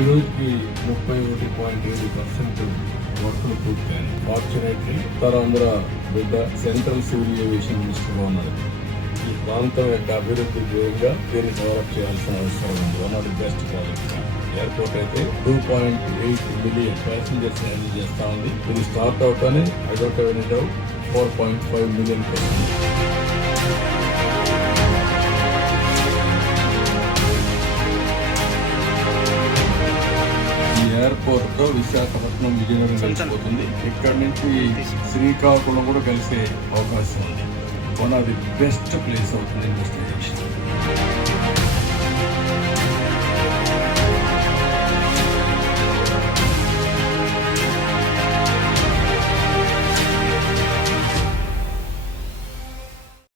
ఈ రోజుకి 31.7% వర్కులు పూర్తయ్యాయి. ఫార్చునేట్లీ ఉత్తరాంధ్ర బిడ్డ సెంట్రల్ సివిల్ ఏవియేషన్ మినిస్టర్గా ఉన్నాడు. ఈ ప్రాంతం యొక్క అభివృద్ధి ధ్యేయంగా దీన్ని డెవలప్ చేయాల్సిన అవసరం ఉంది. One of the best project. Airport అయితే 2.8 మిలియన్ ప్యాసింజర్స్ హ్యాండిల్ చేస్తా ఉంది. ఇది స్టార్ట్ అవుతానే I don't have any doubt 4.5 million airport తో విశాఖపట్నం విజయనగరం కలిసిపోతుంది. ఇక్కడ నుంచి శ్రీకాకుళం కూడా కలిసే అవకాశం ఉంది. One of the best place అవుతుంది ఇండస్ట్రియల్.